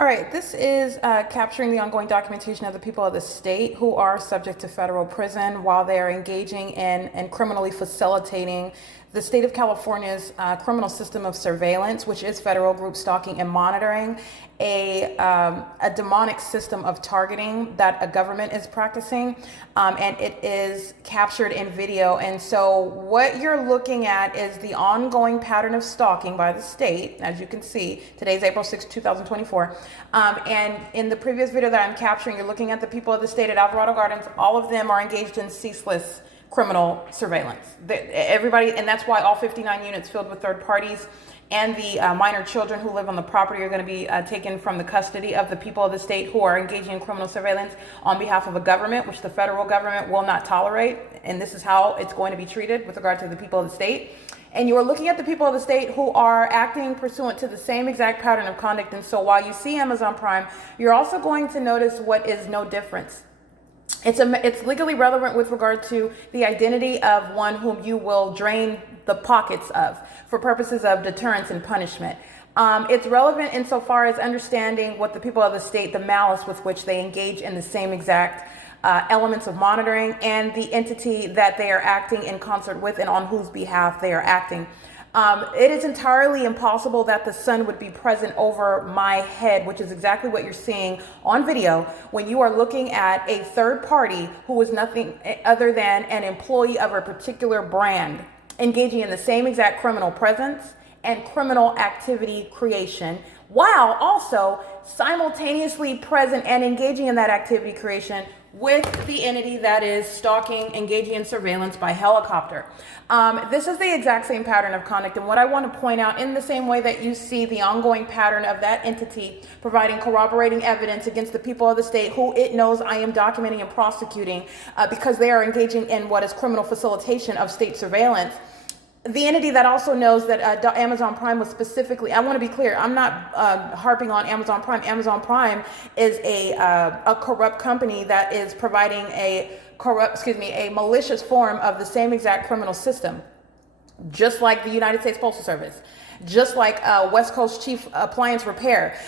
All right, this is capturing the ongoing documentation of the people of the state who are subject to federal prison while they are engaging in and criminally facilitating the state of California's criminal system of surveillance, which is federal group stalking and monitoring, a demonic system of targeting that a government is practicing, and it is captured in video. And so what you're looking at is the ongoing pattern of stalking by the state. As you can see, today's April 6, 2024. And in the previous video that I'm capturing, you're looking at the people of the state at Alvarado Gardens. All of them are engaged in ceaseless criminal surveillance. Everybody, and that's why all 59 units filled with third parties and the minor children who live on the property are going to be taken from the custody of the people of the state who are engaging in criminal surveillance on behalf of a government, which the federal government will not tolerate. And this is how it's going to be treated with regard to the people of the state. And you are looking at the people of the state who are acting pursuant to the same exact pattern of conduct. And so while you see Amazon Prime, you're also going to notice what is no difference. It's legally relevant with regard to the identity of one whom you will drain the pockets of for purposes of deterrence and punishment. It's relevant insofar as understanding what the people of the state, the malice with which they engage in the same exact elements of monitoring, and the entity that they are acting in concert with and on whose behalf they are acting. It is entirely impossible that the sun would be present over my head, which is exactly what you're seeing on video when you are looking at a third party who is nothing other than an employee of a particular brand engaging in the same exact criminal presence and criminal activity creation, while also simultaneously present and engaging in that activity creation with the entity that is stalking, engaging in surveillance by helicopter. This is the exact same pattern of conduct. And what I want to point out, in the same way that you see the ongoing pattern of that entity providing corroborating evidence against the people of the state who it knows I am documenting and prosecuting because they are engaging in what is criminal facilitation of state surveillance. The entity that also knows that Amazon Prime was specifically, I want to be clear, I'm not harping on Amazon Prime. Amazon Prime is a corrupt company that is providing a malicious form of the same exact criminal system, just like the United States Postal Service, just like West Coast Chief Appliance Repair,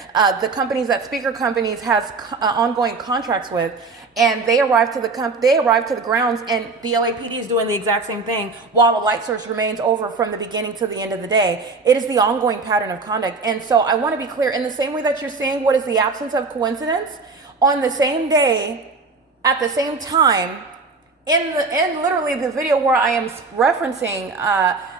the companies that speaker companies has ongoing contracts with. And they arrive to the grounds, and the LAPD is doing the exact same thing while the light source remains over from the beginning to the end of the day. It is the ongoing pattern of conduct. And so I want to be clear, in the same way that you're seeing what is the absence of coincidence, on the same day, at the same time, in literally the video where I am referencing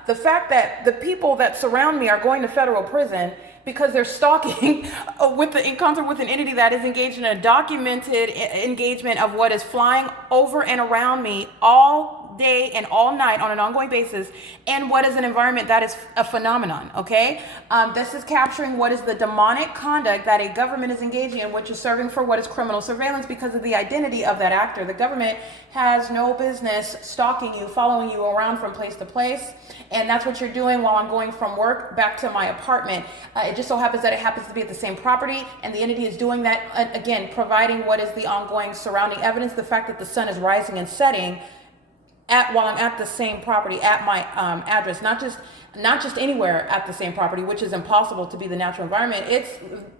the fact that the people that surround me are going to federal prison because they're stalking in concert with an entity that is engaged in a documented engagement of what is flying over and around me all day and all night on an ongoing basis, and what is an environment that is a phenomenon, okay? This is capturing what is the demonic conduct that a government is engaging in, which is serving for what is criminal surveillance because of the identity of that actor. The government has no business stalking you, following you around from place to place, and that's what you're doing while I'm going from work back to my apartment. It just so happens that it happens to be at the same property, and the entity is doing that, again, providing what is the ongoing surrounding evidence, the fact that the sun is rising and setting while I'm at the same property at my address, not just anywhere at the same property, which is impossible to be the natural environment. It's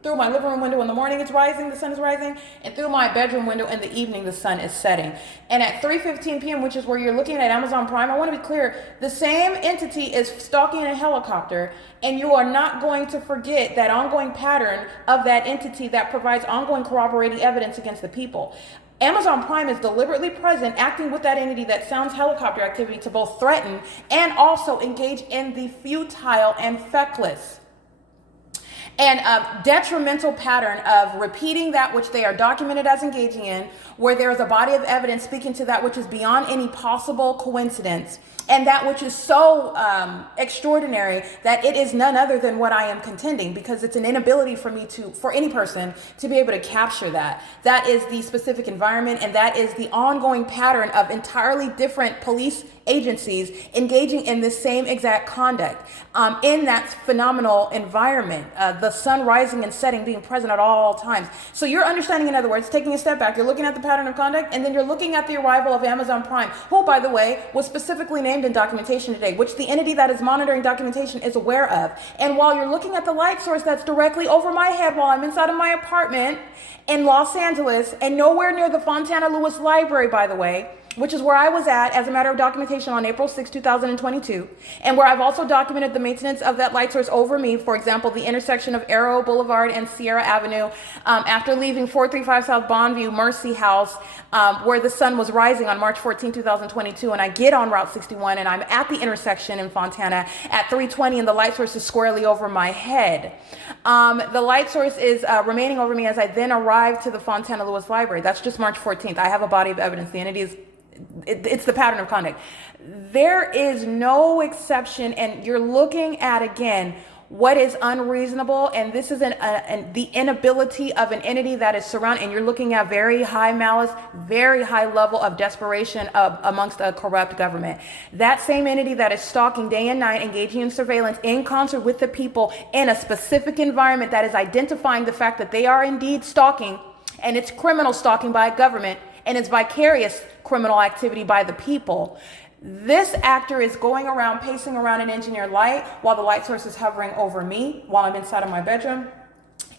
through my living room window in the morning, it's rising, the sun is rising, and through my bedroom window in the evening, the sun is setting. And at 3:15 p.m., which is where you're looking at Amazon Prime, I want to be clear, the same entity is stalking in a helicopter, and you are not going to forget that ongoing pattern of that entity that provides ongoing corroborating evidence against the people. Amazon Prime is deliberately present, acting with that entity that sounds helicopter activity to both threaten and also engage in the futile and feckless and detrimental pattern of repeating that which they are documented as engaging in, where there is a body of evidence speaking to that which is beyond any possible coincidence, and that which is so extraordinary that it is none other than what I am contending, because it's an inability for any person to be able to capture that. That is the specific environment, and that is the ongoing pattern of entirely different police agencies engaging in this same exact conduct in that phenomenal environment, the sun rising and setting being present at all times. So you're understanding, in other words, taking a step back, you're looking at the pattern of conduct, and then you're looking at the arrival of Amazon Prime, who, by the way, was specifically named in documentation today, which the entity that is monitoring documentation is aware of. And while you're looking at the light source that's directly over my head while I'm inside of my apartment in Los Angeles and nowhere near the Fontana Lewis Library, by the way, which is where I was at as a matter of documentation on April 6, 2022, and where I've also documented the maintenance of that light source over me, for example, the intersection of Arrow Boulevard and Sierra Avenue, after leaving 435 South Bonneview Mercy House, where the sun was rising on March 14, 2022, and I get on Route 61, and I'm at the intersection in Fontana at 3:20, and the light source is squarely over my head. The light source is remaining over me as I then arrive to the Fontana Lewis Library. That's just March 14th. I have a body of evidence. The entity is it's the pattern of conduct. There is no exception, and you're looking at, again, what is unreasonable, and this is the inability of an entity that is surrounded, and you're looking at very high malice, very high level of desperation amongst a corrupt government. That same entity that is stalking day and night, engaging in surveillance in concert with the people in a specific environment that is identifying the fact that they are indeed stalking, and it's criminal stalking by a government, and it's vicarious criminal activity by the people. This actor is going around, pacing around an engineered light while the light source is hovering over me while I'm inside of my bedroom,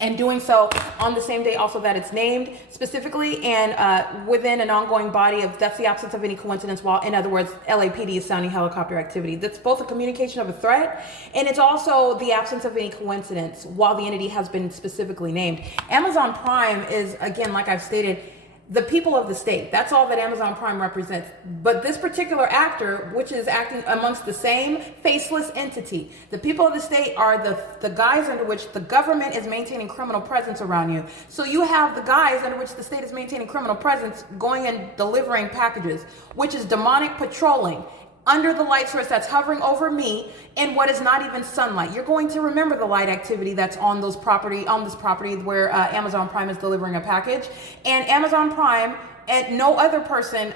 and doing so on the same day also that it's named specifically, and within an ongoing body of, that's the absence of any coincidence, while, in other words, LAPD is sounding helicopter activity. That's both a communication of a threat, and it's also the absence of any coincidence while the entity has been specifically named. Amazon Prime is, again, like I've stated, the people of the state. That's all that Amazon Prime represents. But this particular actor, which is acting amongst the same faceless entity, the people of the state are the guise under which the government is maintaining criminal presence around you. So you have the guise under which the state is maintaining criminal presence going and delivering packages, which is demonic patrolling under the light source that's hovering over me in what is not even sunlight. You're going to remember the light activity that's on this property where Amazon Prime is delivering a package. And Amazon Prime and no other person,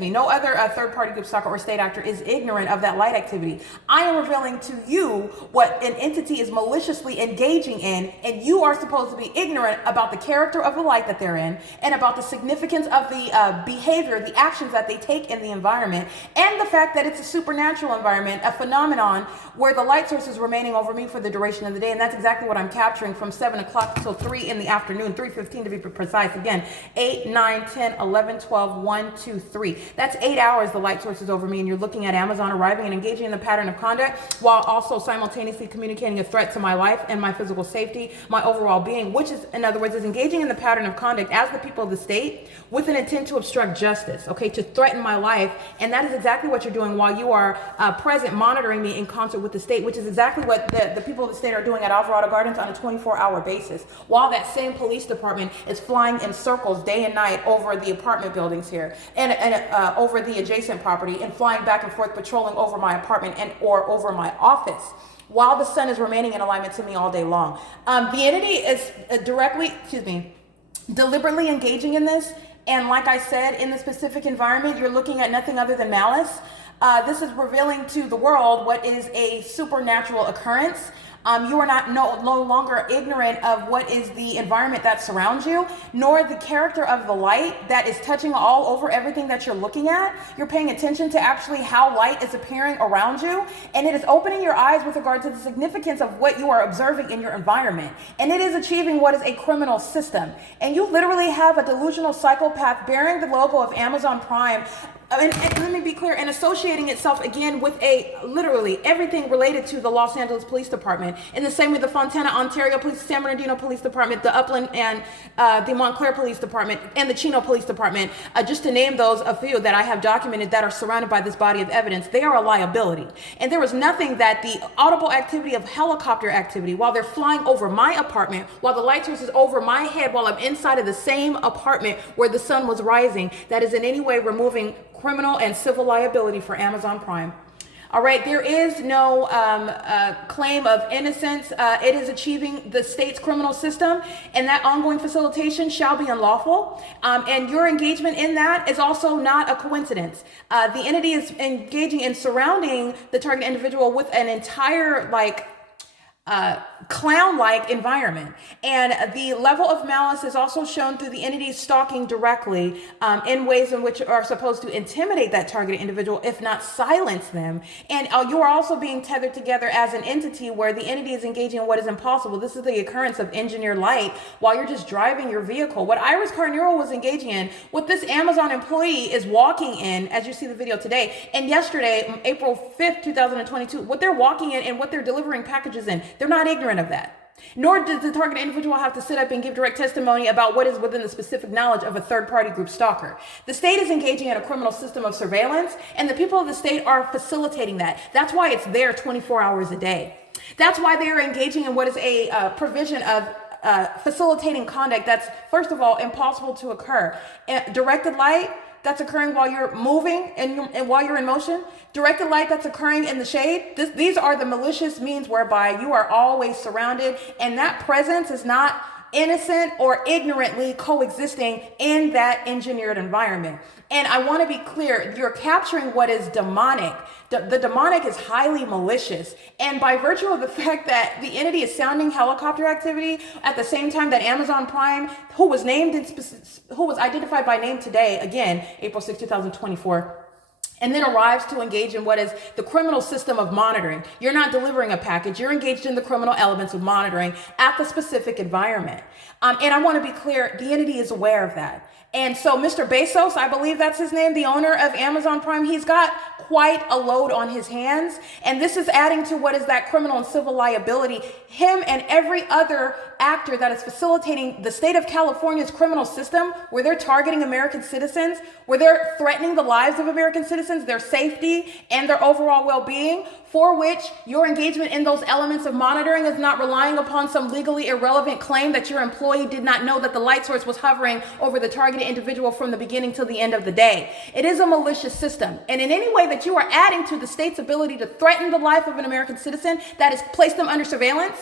no other third-party group, stalker, or state actor is ignorant of that light activity. I am revealing to you what an entity is maliciously engaging in, and you are supposed to be ignorant about the character of the light that they're in, and about the significance of the behavior, the actions that they take in the environment, and the fact that it's a supernatural environment, a phenomenon where the light source is remaining over me for the duration of the day. And that's exactly what I'm capturing from 7 o'clock till 3 in the afternoon, 3:15 to be precise. Again, 8, 9, 10, 11, 12, 1, 2, 3. That's 8 hours the light source is over me, and you're looking at Amazon arriving and engaging in the pattern of conduct while also simultaneously communicating a threat to my life and my physical safety, my overall being, which is, in other words, is engaging in the pattern of conduct as the people of the state with an intent to obstruct justice, okay, to threaten my life. And that is exactly what you're doing while you are present monitoring me in concert with the state, which is exactly what the people of the state are doing at Alvarado Gardens on a 24-hour basis, while that same police department is flying in circles day and night over the apartment buildings here and over the adjacent property, and flying back and forth patrolling over my apartment and or over my office while the sun is remaining in alignment to me all day long. The entity is deliberately engaging in this. And like I said, in the specific environment, you're looking at nothing other than malice. This is revealing to the world what is a supernatural occurrence. You are no longer ignorant of what is the environment that surrounds you, nor the character of the light that is touching all over everything that you're looking at. You're paying attention to actually how light is appearing around you, and it is opening your eyes with regard to the significance of what you are observing in your environment. And it is achieving what is a criminal system. And you literally have a delusional psychopath bearing the logo of Amazon Prime, and let me be clear, and associating itself again with literally everything related to the Los Angeles Police Department, in the same way the Fontana, Ontario Police, San Bernardino Police Department, the Upland and the Montclair Police Department, and the Chino Police Department, just to name those a few that I have documented that are surrounded by this body of evidence. They are a liability. And there was nothing that the audible activity of helicopter activity while they're flying over my apartment, while the light source is over my head, while I'm inside of the same apartment where the sun was rising, that is in any way removing criminal and civil liability for Amazon Prime. All right, there is no claim of innocence. It is achieving the state's criminal system, and that ongoing facilitation shall be unlawful. And your engagement in that is also not a coincidence. The entity is engaging in surrounding the target individual with an entire clown-like environment, and the level of malice is also shown through the entities stalking directly in ways in which are supposed to intimidate that targeted individual, if not silence them. And you are also being tethered together as an entity where the entity is engaging in what is impossible. This is the occurrence of engineered light while you're just driving your vehicle. What Iris Carnero was engaging in, what this Amazon employee is walking in, as you see the video today, and yesterday, April 5th, 2022, what they're walking in and what they're delivering packages in, they're not ignorant of that. Nor does the target individual have to sit up and give direct testimony about what is within the specific knowledge of a third-party group stalker. The state is engaging in a criminal system of surveillance, and the people of the state are facilitating that. That's why it's there 24 hours a day. That's why they are engaging in what is a provision of facilitating conduct that's, first of all, impossible to occur. Directed light that's occurring while you're moving and while you're in motion. Directed light that's occurring in the shade. These are the malicious means whereby you are always surrounded, and that presence is not innocent or ignorantly coexisting in that engineered environment. And I want to be clear, you're capturing what is demonic. The demonic is highly malicious. And by virtue of the fact that the entity is sounding helicopter activity at the same time that Amazon Prime, who was identified by name today, again, April 6, 2024, and then arrives to engage in what is the criminal system of monitoring. You're not delivering a package. You're engaged in the criminal elements of monitoring at the specific environment. And I want to be clear, the entity is aware of that. And so Mr. Bezos, I believe that's his name, the owner of Amazon Prime, he's got quite a load on his hands. And this is adding to what is that criminal and civil liability. Him and every other actor that is facilitating the state of California's criminal system, where they're targeting American citizens, where they're threatening the lives of American citizens, their safety and their overall well-being, for which your engagement in those elements of monitoring is not relying upon some legally irrelevant claim that your employee did not know that the light source was hovering over the targeted individual from the beginning till the end of the day. It is a malicious system. And in any way that you are adding to the state's ability to threaten the life of an American citizen that has placed them under surveillance,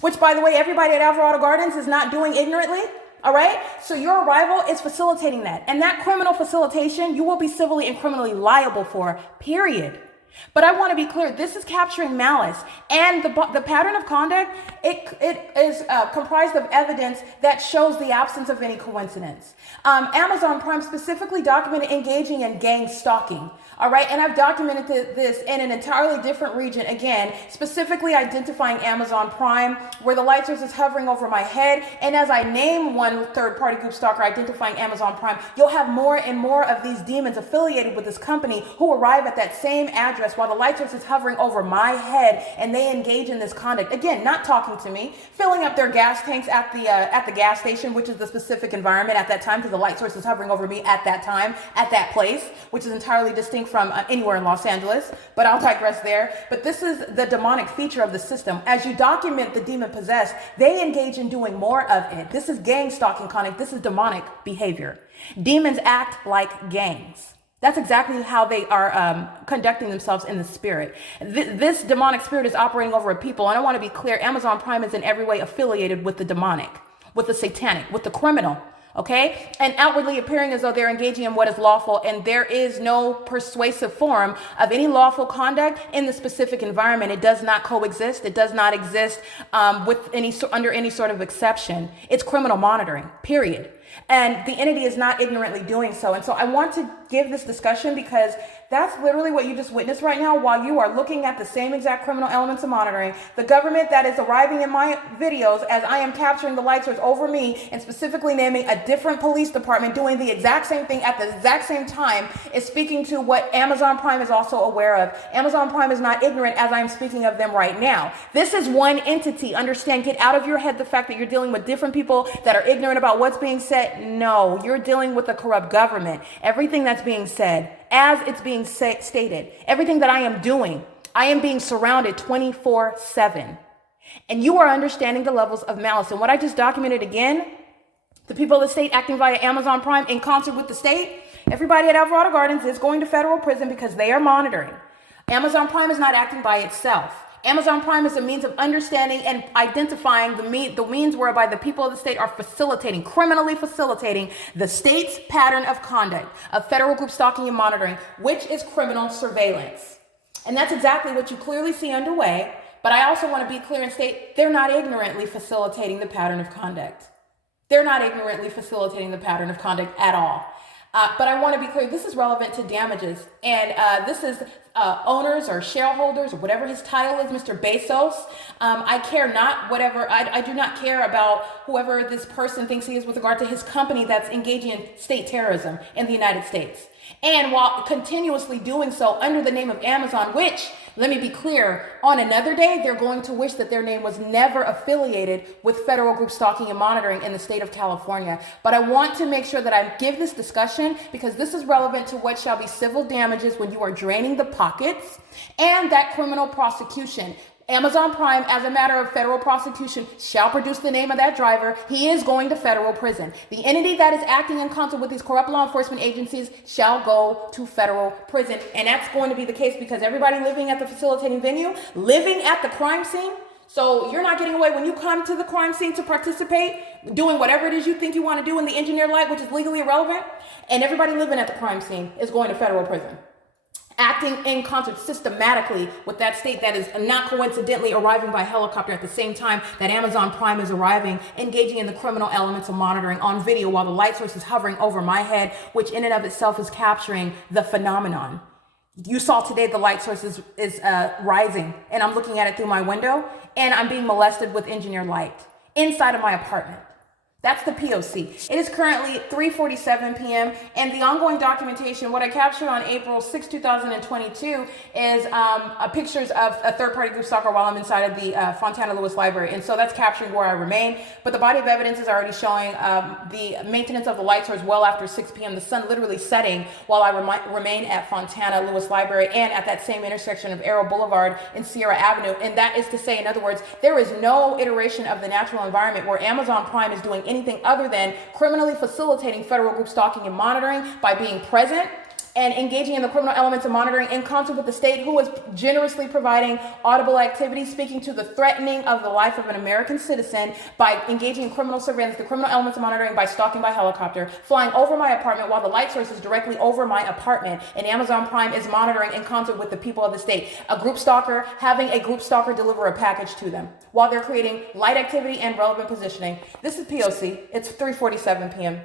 which, by the way, everybody at Alvarado Gardens is not doing ignorantly. All right. So your arrival is facilitating that. And that criminal facilitation, you will be civilly and criminally liable for, period. But I want to be clear, this is capturing malice, and the pattern of conduct, it is comprised of evidence that shows the absence of any coincidence. Amazon Prime specifically documented engaging in gang stalking. All right. And I've documented this in an entirely different region, again, specifically identifying Amazon Prime, where the light source is hovering over my head. And as I name one third-party group stalker identifying Amazon Prime, you'll have more and more of these demons affiliated with this company who arrive at that same address while the light source is hovering over my head, and they engage in this conduct. Again, not talking to me, filling up their gas tanks at the gas station, which is the specific environment at that time, because the light source is hovering over me at that time, at that place, which is entirely distinct from anywhere in Los Angeles, but I'll digress there. But this is the demonic feature of the system. As you document the demon possessed, they engage in doing more of it. This is gang stalking conduct. This is demonic behavior. Demons act like gangs. That's exactly how they are conducting themselves in the spirit. This demonic spirit is operating over a people. And I want to be clear, Amazon Prime is in every way affiliated with the demonic, with the satanic, with the criminal. Okay, and outwardly appearing as though they're engaging in what is lawful, and there is no persuasive form of any lawful conduct in the specific environment. It does not coexist. It does not exist under any sort of exception. It's criminal monitoring, period. And the entity is not ignorantly doing so. And so I want to give this discussion because that's literally what you just witnessed right now while you are looking at the same exact criminal elements of monitoring. The government that is arriving in my videos as I am capturing the light source over me and specifically naming a different police department doing the exact same thing at the exact same time is speaking to what Amazon Prime is also aware of. Amazon Prime is not ignorant as I am speaking of them right now. This is one entity. Understand, get out of your head the fact that you're dealing with different people that are ignorant about what's being said. No, you're dealing with a corrupt government. Everything that's being said, as it's being stated, everything that I am doing, I am being surrounded 24/7. And you are understanding the levels of malice. And what I just documented again, the people of the state acting via Amazon Prime in concert with the state, everybody at Alvarado Gardens is going to federal prison because they are monitoring. Amazon Prime is not acting by itself. Amazon Prime is a means of understanding and identifying the means whereby the people of the state are criminally facilitating the state's pattern of conduct of federal group stalking and monitoring, which is criminal surveillance. And that's exactly what you clearly see underway. But I also want to be clear and state they're not ignorantly facilitating the pattern of conduct. They're not ignorantly facilitating the pattern of conduct at all. But I want to be clear, this is relevant to damages. And this is owners or shareholders or whatever his title is, Mr. Bezos. I care not whatever, I do not care about whoever this person thinks he is with regard to his company that's engaging in state terrorism in the United States. And while continuously doing so under the name of Amazon, which, let me be clear, on another day, they're going to wish that their name was never affiliated with federal group stalking and monitoring in the state of California. But I want to make sure that I give this discussion because this is relevant to what shall be civil damages when you are draining the pockets and that criminal prosecution. Amazon Prime, as a matter of federal prosecution, shall produce the name of that driver. He is going to federal prison. The entity that is acting in concert with these corrupt law enforcement agencies shall go to federal prison. And that's going to be the case because everybody living at the facilitating venue, living at the crime scene. So you're not getting away when you come to the crime scene to participate, doing whatever it is you think you want to do in the engineered light, which is legally irrelevant. And everybody living at the crime scene is going to federal prison. Acting in concert systematically with that state that is not coincidentally arriving by helicopter at the same time that Amazon Prime is arriving, engaging in the criminal elements of monitoring on video while the light source is hovering over my head, which in and of itself is capturing the phenomenon. You saw today the light source is rising, and I'm looking at it through my window, and I'm being molested with engineered light inside of my apartment. That's the P.O.C. It is currently 3:47 p.m. and the ongoing documentation, what I captured on April 6, 2022 is pictures of a third-party group stalker while I'm inside of the Fontana Lewis Library. And so that's capturing where I remain. But the body of evidence is already showing the maintenance of the light source well after 6 p.m. The sun literally setting while I remain at Fontana Lewis Library and at that same intersection of Arrow Boulevard and Sierra Avenue. And that is to say, in other words, there is no iteration of the natural environment where Amazon Prime is doing anything other than criminally facilitating federal group stalking and monitoring by being present and engaging in the criminal elements of monitoring in concert with the state, who is generously providing audible activity, speaking to the threatening of the life of an American citizen by engaging in criminal surveillance, the criminal elements of monitoring by stalking by helicopter, flying over my apartment while the light source is directly over my apartment, and Amazon Prime is monitoring in concert with the people of the state. A group stalker having a group stalker deliver a package to them while they're creating light activity and relevant positioning. This is P.O.C. It's 3:47 p.m.